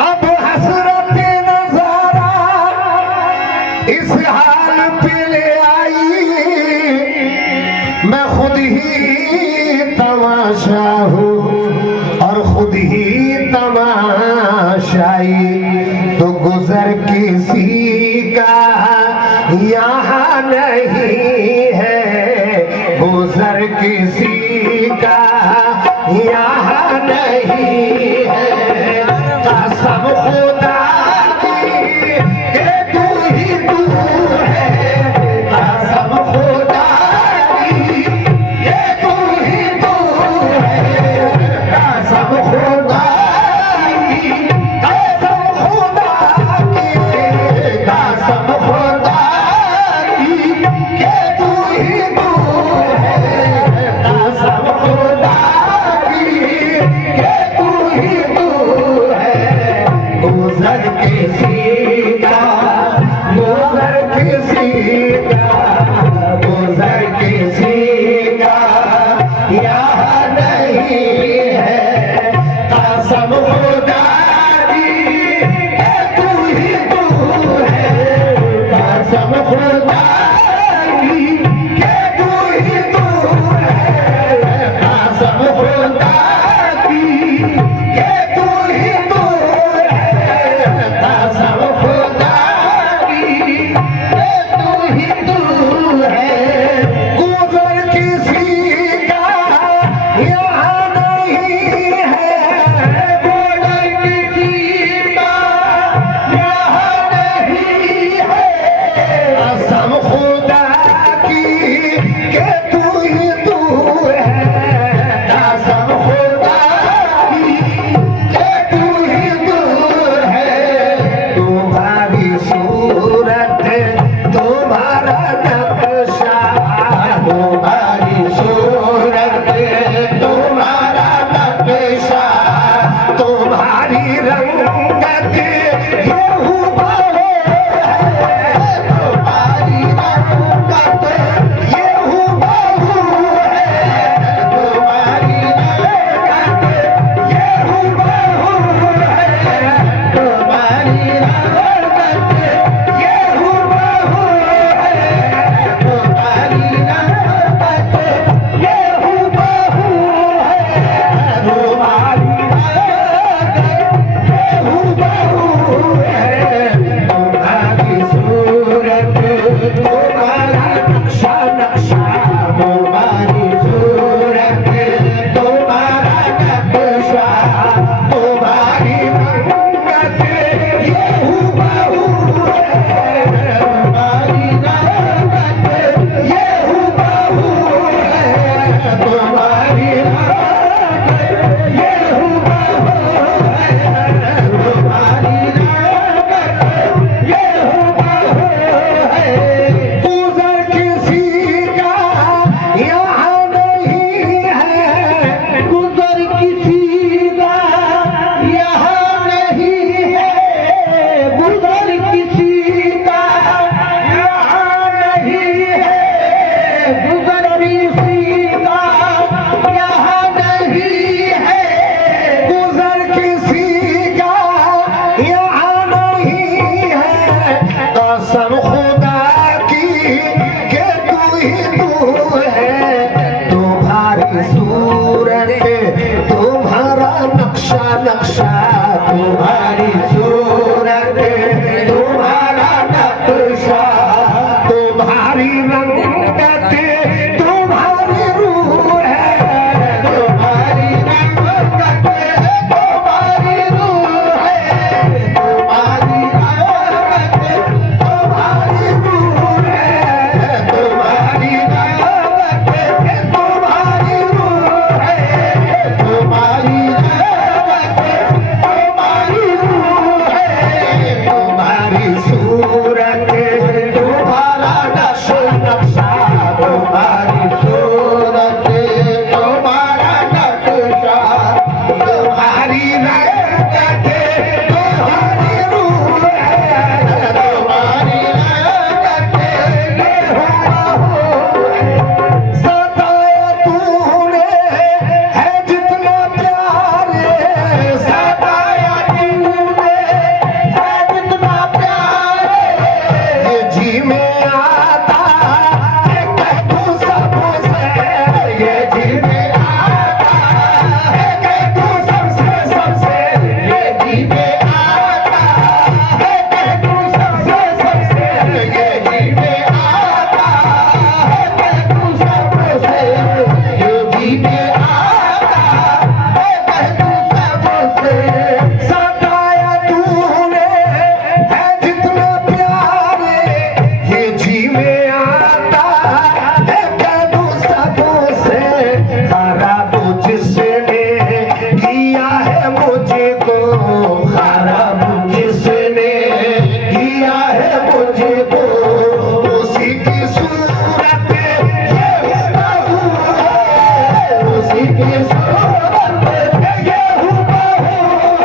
अब हसरत नजारा इस हाल पे ले आई, मैं खुद ही तमाशा हूँ और खुद ही तमाशाई। तो गुजर किसी का यहाँ नहीं है, गुजर किसी का यहाँ नहीं है। कसम खुदा की कि तू ही तू है, कसम खुदा की कि तू ही तू है, कसम खुदा की, कसम खुदा की, कसम खुदा की कि तू ही तू है, कसम खुदा की कि तू ही तू है। गुजर किसी का, गुजर किसी का, गुजर किसी का यहाँ नहीं है। कसम खुदा की कि तू ही तू है, कसम खुदा की कि तू ही तू है, कसम खुदा की कि तू ही तू है, कसम खुदा की कि तू ही तू है। गुजर किसी का यहाँ नहीं है, गुजर किसी का यहाँ नहीं है। कसम खुदा की कि तू ही तू है, कसम खुदा की कि तू ही तू है। तुम्हारी सूरत, तुम्हारा नक्शा, तुम्हारी सूरत, तुम्हारा नक्शा, तुम्हारी रंगत ये हुबहू है, तुम्हारी रंगत ये हुबहू है, तुम्हारी रंगत ये हुबहू है, तुम्हारी रंगत ये हुबहू है, तुम्हारी रंगत ये हुबहू है, तुम्हारी नक्शा तुम्हारी सूरत तुम्हारा नक्शा तुम्हारी रंगत तुम्हारी रूह है तुम्हारी रंगत तुम्हारी रूह है तुम्हारी रंगत तुम्हारी रूह है तुम्हारी रंगत तुम्हारी रूह है तुम्हारी रे सताया तूने है जितना प्यारे ये जी में आता है कदू सदों से खराब जिसने किया है मुझको खराब जिसने किया है मुझको उसी की सूरत ये हुबहू है उसी की सूरत ये हुबहू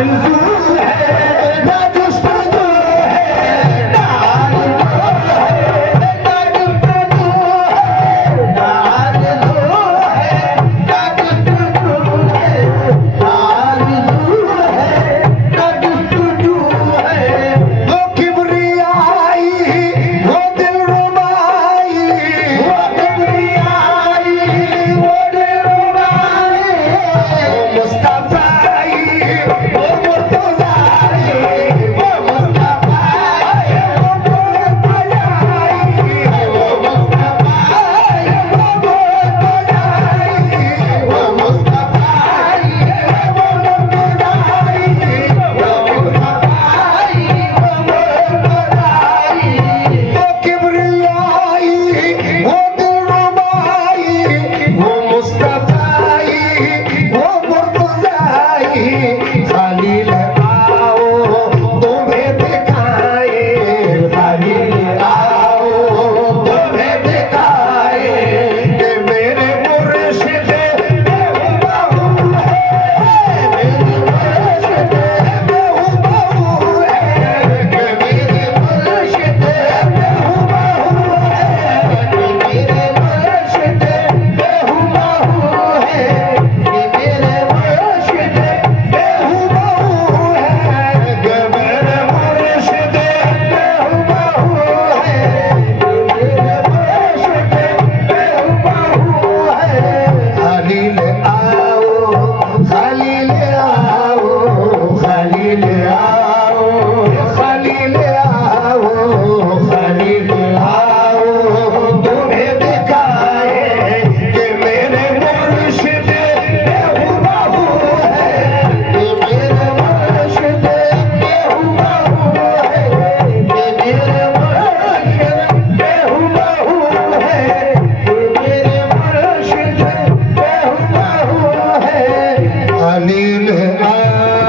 आरज़ू है ना जुस्तजू है, ना आरज़ू है ना जुस्तजू है, ना आरज़ू है ना जुस्तजू है, ना आरज़ू है ना जुस्तजू है। वो किबरियाई वो दिलरुबाई, वो किबरियाई वो दिलरुबाई, वो मुस्तफ़ाई वो मुर्तज़ाई, वो मुस्तफ़ाई वो मुर्तज़ाई, वो मुस्तफ़ाई वो मुर्तज़ाई, वो मुस्तफ़ाई वो मुर्तज़ाई, वो मुस्तफ़ाई वो मुर्तज़ाई। वो किबरियाई वो दिलरुबाई, वो मुस्तफ़ाई वो मुर्तज़ाई, खलील आओ तुम्हें दिखाए, खलील आओ तुम्हें दिखाए कि मेरे मुर्शिद बेहुबहू है, मेरे मुर्शिद बेहुबहू है, कि मेरे मुर्शिद बेहुबहू है, कि मेरे मुर्शिद बेहुबहू है, कि मेरे मुर्शिद बेहुबहू है, कि मेरे मुर्शिद बेहुबहू है, कि मेरे मुर्शिद बेहुबहू है। खलील आओ खलील आओ खलील आओ खलील आओ खलील आओ तुम्हें दिखाए कि मेरे मुर्शिद बेहुबहू है, कि मेरे मुर्शिद बेहुबहू है, कि मेरे मुर्शिद बेहुबहू है, कि मेरे मुर्शिद बेहुबहू है। खलील आओ